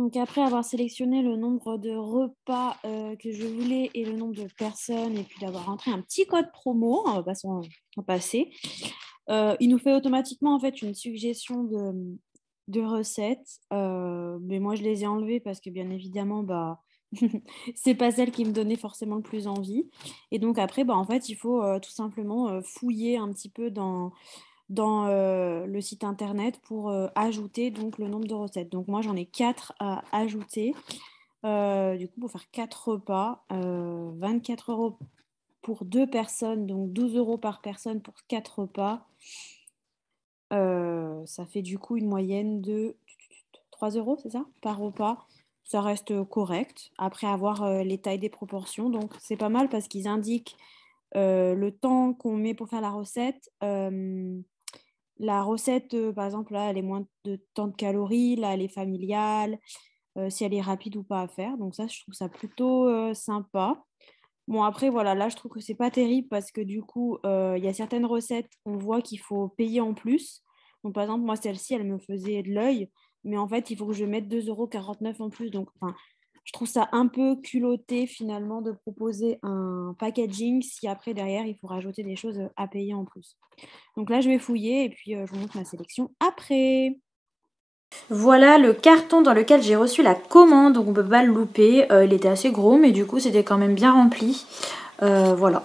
Donc après avoir sélectionné le nombre de repas que je voulais et le nombre de personnes, et puis d'avoir rentré un petit code promo, on va pas s'en passer, il nous fait automatiquement en fait une suggestion de recettes. Mais moi je les ai enlevées parce que bien évidemment c'est pas celle qui me donnait forcément le plus envie. Et donc après en fait il faut tout simplement fouiller un petit peu dans le site internet pour ajouter donc le nombre de recettes. Donc moi j'en ai 4 à ajouter. Du coup pour faire 4 repas, 24 € pour 2 personnes, donc 12 € par personne pour 4 repas. Ça fait du coup une moyenne de 3 €, c'est ça? Par repas. Ça reste correct. Après avoir les tailles des proportions. Donc c'est pas mal parce qu'ils indiquent le temps qu'on met pour faire la recette. La recette, par exemple, là, elle est moins de tant de calories, là, elle est familiale, si elle est rapide ou pas à faire. Donc ça, je trouve ça plutôt sympa. Bon, après, voilà, là, je trouve que c'est pas terrible parce que du coup, il y a certaines recettes, on voit qu'il faut payer en plus. Donc, par exemple, moi, celle-ci, elle me faisait de l'œil, mais en fait, il faut que je mette 2,49 € en plus. Donc, enfin, je trouve ça un peu culotté finalement de proposer un packaging si après, derrière, il faut rajouter des choses à payer en plus. Donc là, je vais fouiller et puis je vous montre ma sélection après. Voilà le carton dans lequel j'ai reçu la commande, donc on peut pas le louper. Il était assez gros, mais du coup, c'était quand même bien rempli. Voilà.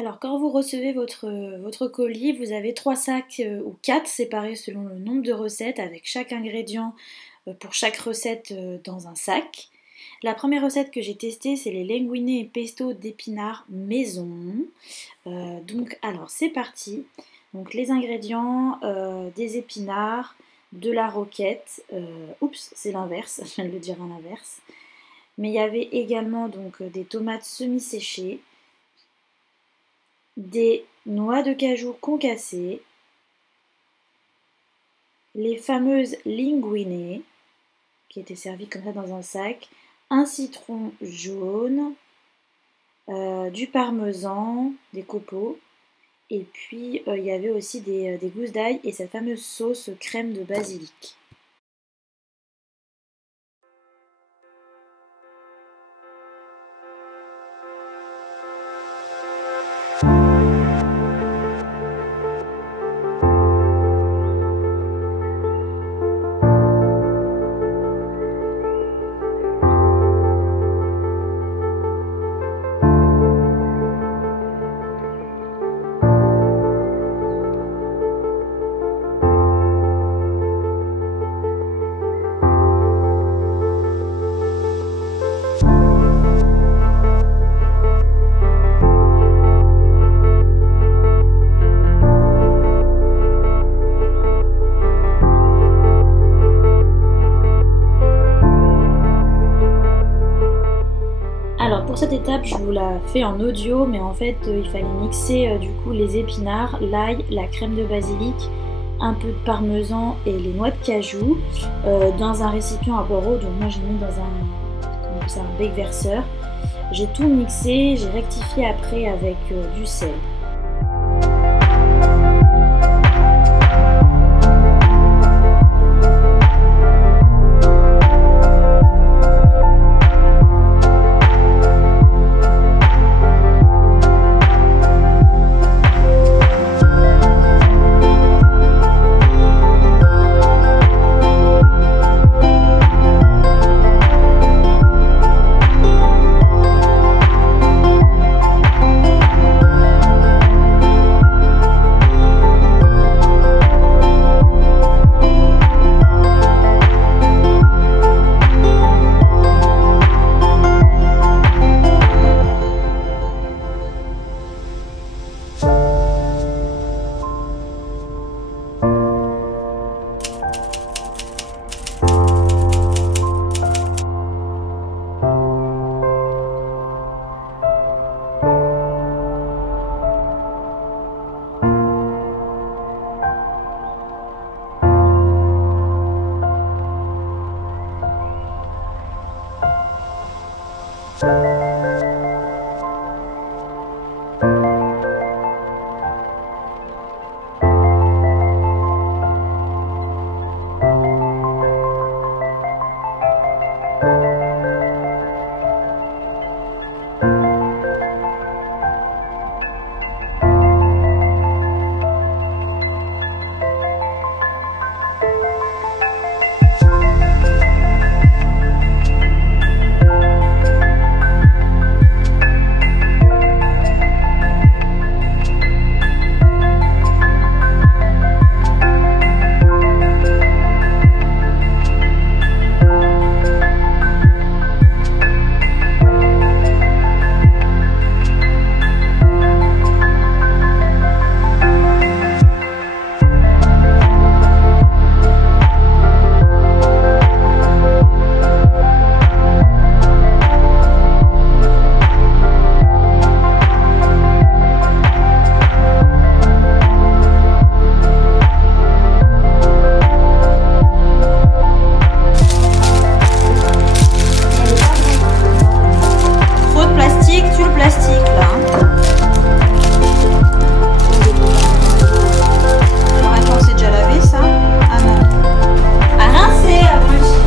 Alors, quand vous recevez votre colis, vous avez 3 sacs ou 4 séparés selon le nombre de recettes, avec chaque ingrédient pour chaque recette dans un sac. La première recette que j'ai testée, c'est les linguine et pesto d'épinards maison. Donc, alors, c'est parti. Donc, les ingrédients, des épinards, de la roquette. Oups, c'est l'inverse, je viens de le dire à l'inverse. Mais il y avait également donc des tomates semi-séchées, des noix de cajou concassées, les fameuses linguine qui étaient servies comme ça dans un sac, un citron jaune, du parmesan, des copeaux, et puis il y avait aussi des gousses d'ail et cette fameuse sauce crème de basilic. Alors pour cette étape, je vous la fais en audio, mais en fait il fallait mixer du coup les épinards, l'ail, la crème de basilic, un peu de parmesan et les noix de cajou dans un récipient à beurre. Donc moi j'ai mis dans un bec verseur. J'ai tout mixé, j'ai rectifié après avec du sel. foutu le plastique là. Alors attends, c'est déjà lavé ça? Ah non. À rincer avant l'utilisation.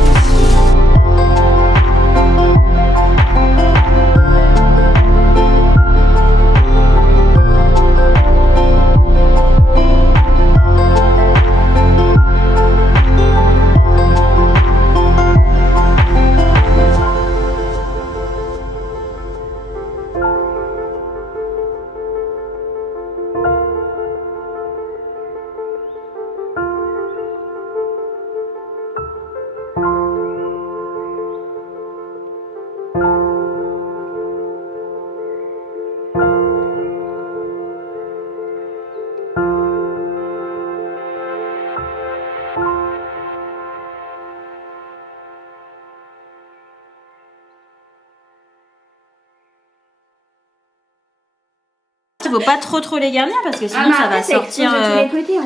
Il faut pas trop les garnir parce que sinon ça va sortir.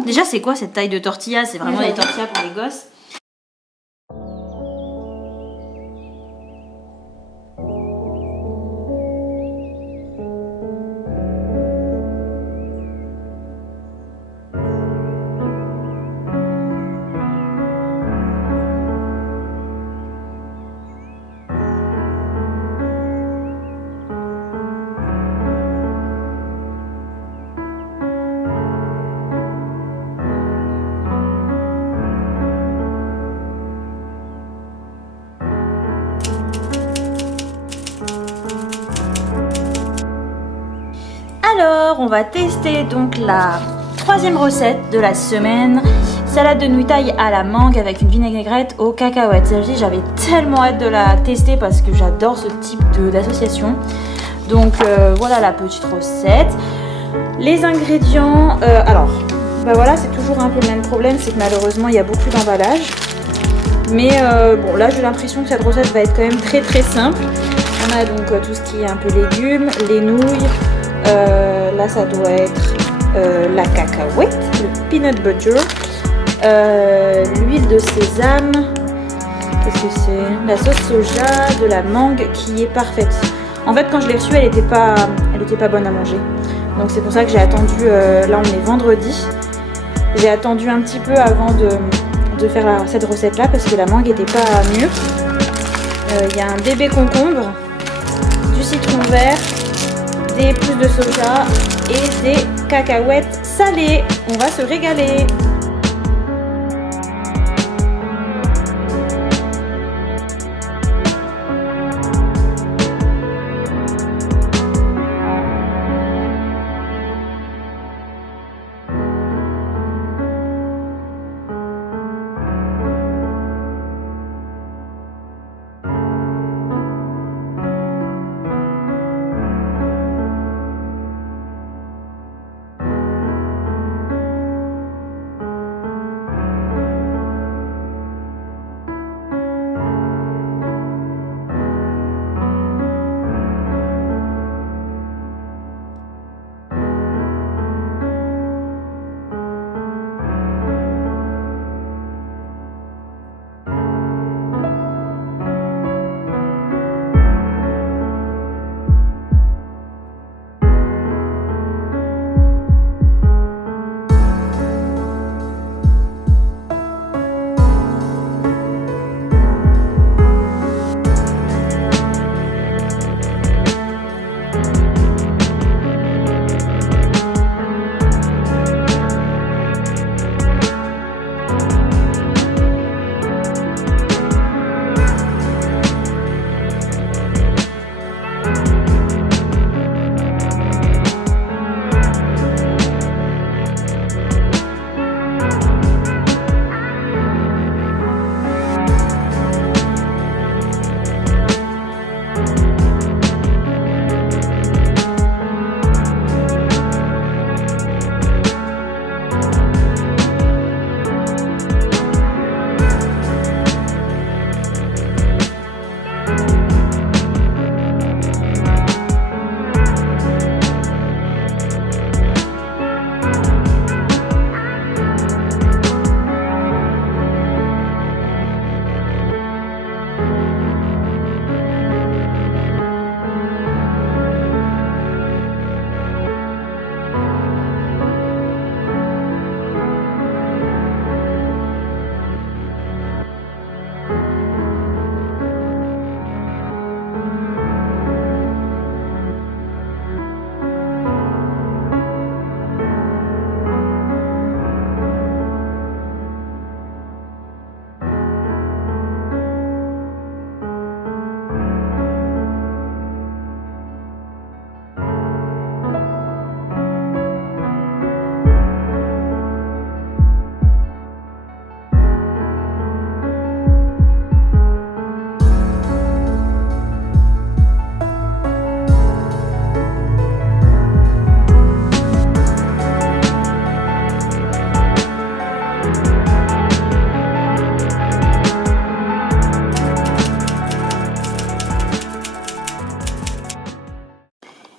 Déjà, c'est quoi cette taille de tortilla? C'est vraiment des tortillas pour les gosses. Alors, on va tester donc la troisième recette de la semaine. Salade de nouilles à la mangue avec une vinaigrette aux cacahuètes. Celle-ci, j'avais tellement hâte de la tester parce que j'adore ce type d'association. Donc voilà la petite recette. Les ingrédients, alors, bah voilà, c'est toujours un peu le même problème, c'est que malheureusement, il y a beaucoup d'emballage. Mais bon, là, j'ai l'impression que cette recette va être quand même très simple. On a donc tout ce qui est un peu légumes, les nouilles. Là ça doit être la cacahuète, le peanut butter, l'huile de sésame, qu'est-ce que c'est, la sauce soja, de la mangue qui est parfaite. En fait quand je l'ai reçue elle était pas bonne à manger. Donc c'est pour ça que j'ai attendu, là on est vendredi, j'ai attendu un petit peu avant de faire cette recette là parce que la mangue n'était pas mûre. Il y a un bébé concombre, du citron vert, des pousses de soja et des cacahuètes salées. On va se régaler.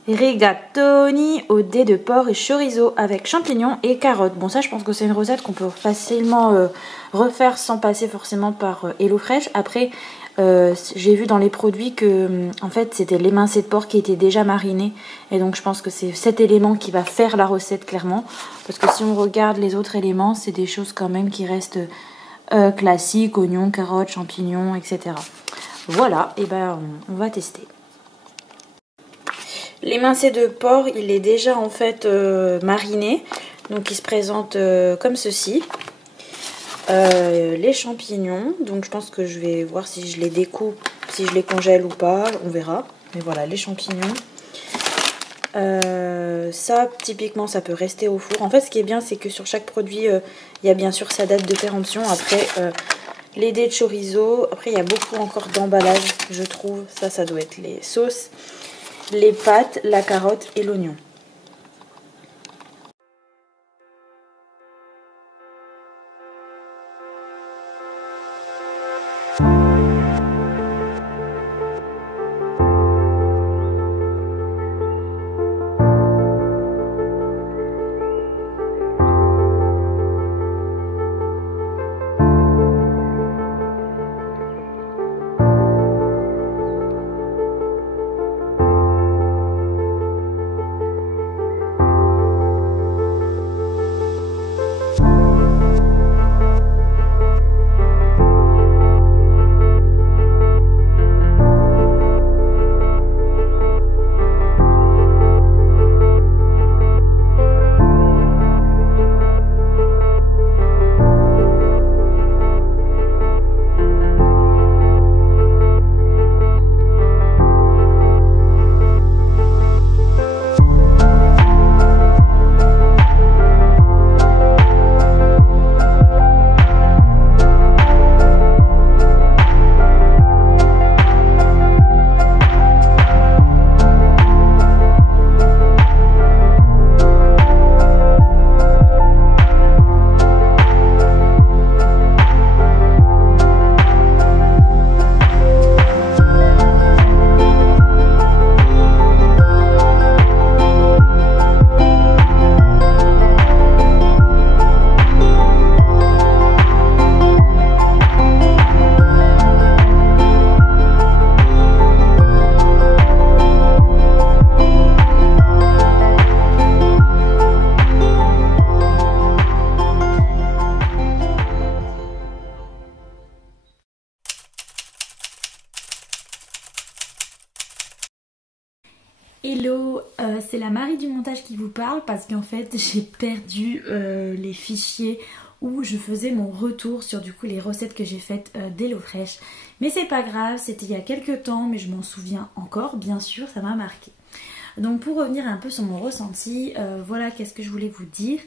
Rigatoni au dés de porc et chorizo avec champignons et carottes. Bon, ça je pense que c'est une recette qu'on peut facilement refaire sans passer forcément par HelloFresh. Après, j'ai vu dans les produits que en fait c'était l'émincé de porc qui était déjà mariné. Et donc je pense que c'est cet élément qui va faire la recette clairement. Parce que si on regarde les autres éléments, c'est des choses quand même qui restent classiques, oignons, carottes, champignons, etc. Voilà, et ben on va tester. L'émincé de porc, il est déjà en fait mariné, donc il se présente comme ceci. Les champignons, donc je pense que je vais voir si je les découpe, si je les congèle ou pas, on verra. Mais voilà, les champignons. Ça, typiquement, ça peut rester au four. En fait, ce qui est bien, c'est que sur chaque produit, il y a bien sûr sa date de péremption. Après, les dés de chorizo. Après, il y a beaucoup encore d'emballage, je trouve. Ça doit être les sauces, les pâtes, la carotte et l'oignon. Hello, c'est la Marie du montage qui vous parle parce qu'en fait j'ai perdu les fichiers où je faisais mon retour sur du coup les recettes que j'ai faites d'HelloFresh. Mais c'est pas grave, c'était il y a quelques temps mais je m'en souviens encore, bien sûr, ça m'a marqué. Donc pour revenir un peu sur mon ressenti, voilà qu'est-ce que je voulais vous dire,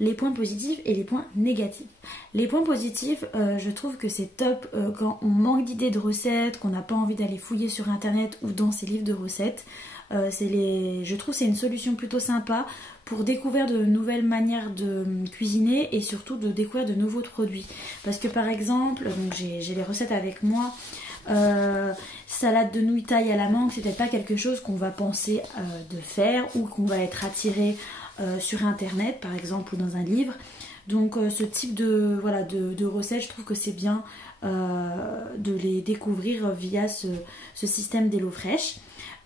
les points positifs et les points négatifs. Les points positifs, je trouve que c'est top quand on manque d'idées de recettes, qu'on n'a pas envie d'aller fouiller sur internet ou dans ces livres de recettes. Je trouve que c'est une solution plutôt sympa pour découvrir de nouvelles manières de cuisiner et surtout de découvrir de nouveaux produits. Parce que par exemple, j'ai les recettes avec moi. Salade de nouilles taille à la mangue, c'est peut-être pas quelque chose qu'on va penser de faire ou qu'on va être attiré sur internet par exemple ou dans un livre. Donc ce type de recettes, je trouve que c'est bien de les découvrir via ce système d'HelloFresh.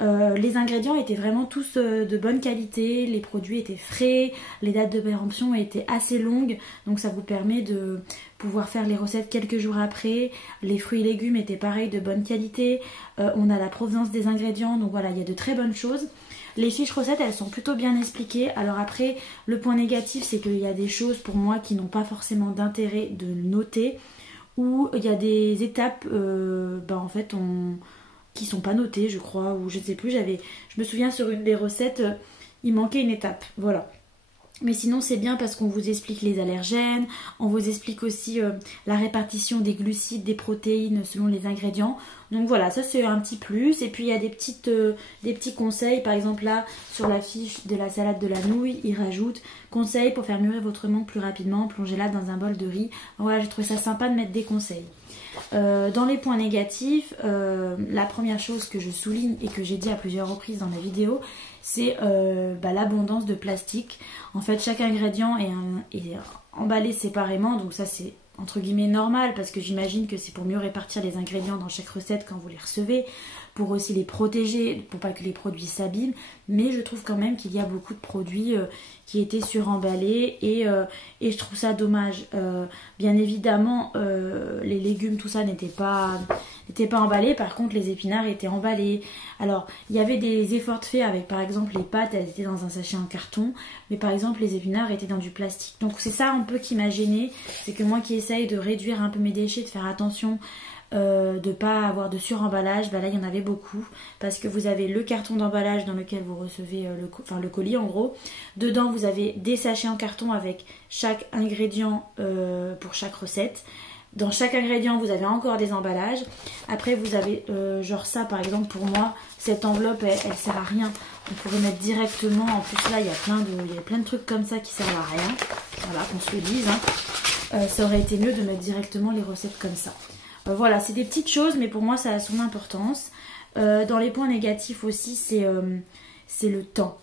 Les ingrédients étaient vraiment tous de bonne qualité, les produits étaient frais, les dates de péremption étaient assez longues, donc ça vous permet de pouvoir faire les recettes quelques jours après. Les fruits et légumes étaient pareil, de bonne qualité, on a la provenance des ingrédients, donc voilà, il y a de très bonnes choses. Les fiches recettes, elles sont plutôt bien expliquées. Alors après, le point négatif, c'est qu'il y a des choses pour moi qui n'ont pas forcément d'intérêt de noter, ou il y a des étapes, en fait, qui sont pas notées, je crois, ou je ne sais plus. Je me souviens sur une des recettes, il manquait une étape, voilà. Mais sinon c'est bien parce qu'on vous explique les allergènes, on vous explique aussi la répartition des glucides, des protéines selon les ingrédients. Donc voilà, ça c'est un petit plus. Et puis il y a des petits conseils, par exemple là sur la fiche de la salade de la nouille, il rajoute conseils pour faire mûrir votre mangue plus rapidement, plongez-la dans un bol de riz. Voilà, j'ai trouvé ça sympa de mettre des conseils. Dans les points négatifs, la première chose que je souligne et que j'ai dit à plusieurs reprises dans ma vidéo, c'est l'abondance de plastique. En fait, chaque ingrédient est emballé séparément, donc ça c'est entre guillemets normal parce que j'imagine que c'est pour mieux répartir les ingrédients dans chaque recette quand vous les recevez, pour aussi les protéger, pour pas que les produits s'abîment, mais je trouve quand même qu'il y a beaucoup de produits qui étaient suremballés et je trouve ça dommage. Bien évidemment, les légumes, tout ça n'était pas emballé, par contre les épinards étaient emballés. Alors, il y avait des efforts de fait avec par exemple les pâtes, elles étaient dans un sachet en carton, mais par exemple les épinards étaient dans du plastique. Donc c'est ça un peu qui m'a gênée, c'est que moi qui essaye de réduire un peu mes déchets, de faire attention de pas avoir de suremballage, là il y en avait beaucoup parce que vous avez le carton d'emballage dans lequel vous recevez le colis en gros. Dedans vous avez des sachets en carton avec chaque ingrédient pour chaque recette. Dans chaque ingrédient vous avez encore des emballages. Après vous avez genre ça par exemple, pour moi cette enveloppe elle sert à rien. On pourrait mettre directement, en plus là il y a plein de trucs comme ça qui servent à rien. Voilà, qu'on se le dise hein. Ça aurait été mieux de mettre directement les recettes comme ça. Voilà, c'est des petites choses, mais pour moi ça a son importance. Dans les points négatifs aussi, c'est le temps.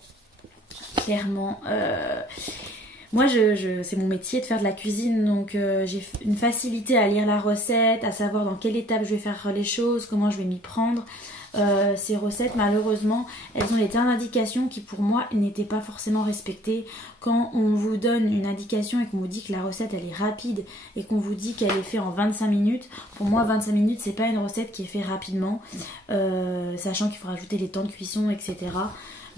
Clairement, moi c'est mon métier de faire de la cuisine, donc j'ai une facilité à lire la recette, à savoir dans quelle étape je vais faire les choses, comment je vais m'y prendre. Ces recettes malheureusement elles ont des tas d'indications qui pour moi n'étaient pas forcément respectées. Quand on vous donne une indication et qu'on vous dit que la recette elle est rapide et qu'on vous dit qu'elle est faite en 25 minutes, pour moi 25 minutes c'est pas une recette qui est faite rapidement, sachant qu'il faut rajouter les temps de cuisson etc.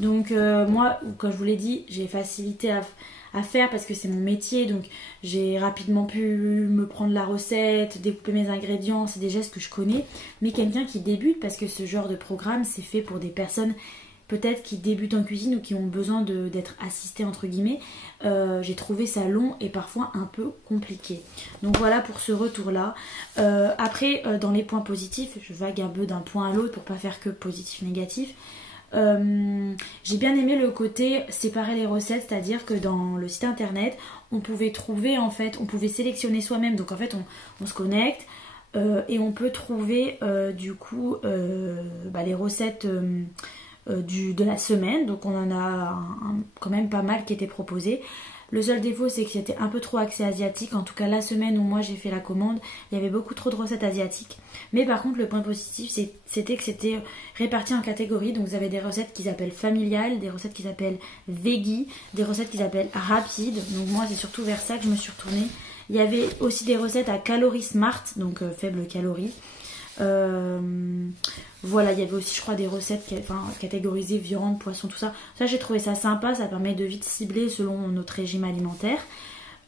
Donc moi comme je vous l'ai dit j'ai facilité à faire parce que c'est mon métier, donc j'ai rapidement pu me prendre la recette, découper mes ingrédients, c'est des gestes que je connais. Mais quelqu'un qui débute, parce que ce genre de programme c'est fait pour des personnes peut-être qui débutent en cuisine ou qui ont besoin d'être assistées entre guillemets, j'ai trouvé ça long et parfois un peu compliqué. Donc voilà pour ce retour là. Après dans les points positifs, je vague un peu d'un point à l'autre pour pas faire que positif négatif. J'ai bien aimé le côté séparer les recettes, c'est-à-dire que dans le site internet on pouvait trouver en fait, on pouvait sélectionner soi-même, donc en fait on se connecte et on peut trouver du coup les recettes de la semaine, donc on en a quand même pas mal qui étaient proposées. Le seul défaut c'est que c'était un peu trop axé asiatique, en tout cas la semaine où moi j'ai fait la commande, il y avait beaucoup trop de recettes asiatiques. Mais par contre le point positif c'était que c'était réparti en catégories, donc vous avez des recettes qui s'appellent familiales, des recettes qui s'appellent veggie, des recettes qui s'appellent rapides, donc moi c'est surtout vers ça que je me suis retournée. Il y avait aussi des recettes à calories smart, donc faibles calories. Voilà, il y avait aussi je crois des recettes catégorisées viande, poisson, tout ça. Ça j'ai trouvé ça sympa, ça permet de vite cibler selon notre régime alimentaire.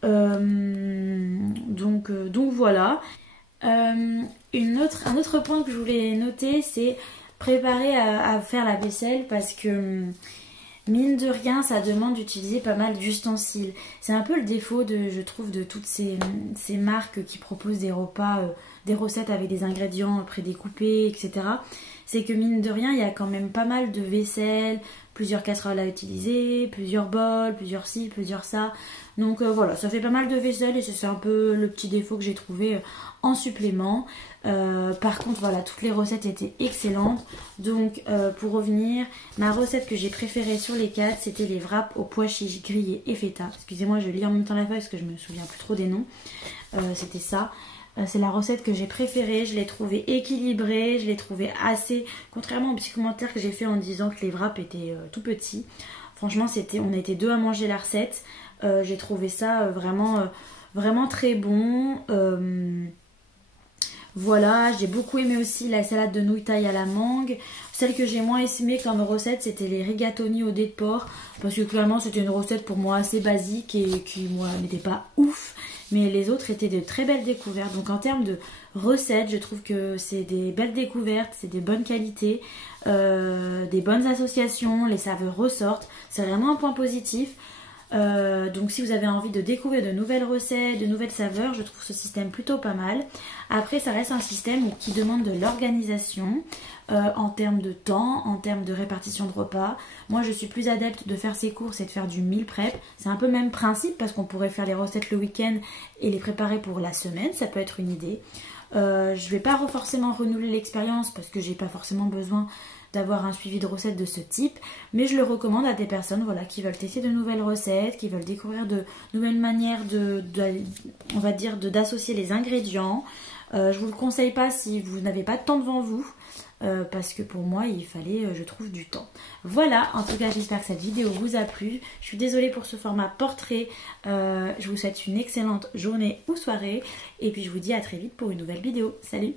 Donc voilà. Un autre point que je voulais noter, c'est préparer à faire la vaisselle parce que mine de rien ça demande d'utiliser pas mal d'ustensiles. C'est un peu le défaut je trouve de toutes ces marques qui proposent des repas, des recettes avec des ingrédients prédécoupés etc. C'est que mine de rien il y a quand même pas mal de vaisselle, plusieurs casseroles à utiliser, plusieurs bols, plusieurs ci, plusieurs ça. Donc voilà, ça fait pas mal de vaisselle et c'est un peu le petit défaut que j'ai trouvé en supplément. Par contre voilà, toutes les recettes étaient excellentes. Donc pour revenir, ma recette que j'ai préférée sur les 4 c'était les wraps aux pois chiches grillés et feta. Excusez-moi, je lis en même temps la feuille parce que je me souviens plus trop des noms. C'était ça. C'est la recette que j'ai préférée, je l'ai trouvée équilibrée, je l'ai trouvée assez... Contrairement aux petits commentaires que j'ai fait en disant que les wraps étaient tout petits. Franchement, on a été 2 à manger la recette. J'ai trouvé ça vraiment très bon. Voilà, j'ai beaucoup aimé aussi la salade de nouilles taille à la mangue. Celle que j'ai moins aimée comme recette, c'était les rigatoni au dés de porc. Parce que clairement, c'était une recette pour moi assez basique et qui, moi, n'était pas ouf. Mais les autres étaient de très belles découvertes. Donc en termes de recettes, je trouve que c'est des belles découvertes, c'est des bonnes qualités, des bonnes associations, les saveurs ressortent. C'est vraiment un point positif. Donc si vous avez envie de découvrir de nouvelles recettes, de nouvelles saveurs, je trouve ce système plutôt pas mal. Après ça reste un système qui demande de l'organisation en termes de temps, en termes de répartition de repas. Moi je suis plus adepte de faire ces courses et de faire du meal prep. C'est un peu le même principe parce qu'on pourrait faire les recettes le week-end et les préparer pour la semaine, ça peut être une idée. Je vais pas forcément renouveler l'expérience parce que j'ai pas forcément besoin d'avoir un suivi de recettes de ce type, mais je le recommande à des personnes voilà, qui veulent tester de nouvelles recettes, qui veulent découvrir de nouvelles manières on va dire, d'associer les ingrédients. Je vous le conseille pas si vous n'avez pas de temps devant vous, parce que pour moi il fallait, je trouve, du temps. Voilà, en tout cas j'espère que cette vidéo vous a plu. Je suis désolée pour ce format portrait. Je vous souhaite une excellente journée ou soirée, et puis je vous dis à très vite pour une nouvelle vidéo. Salut!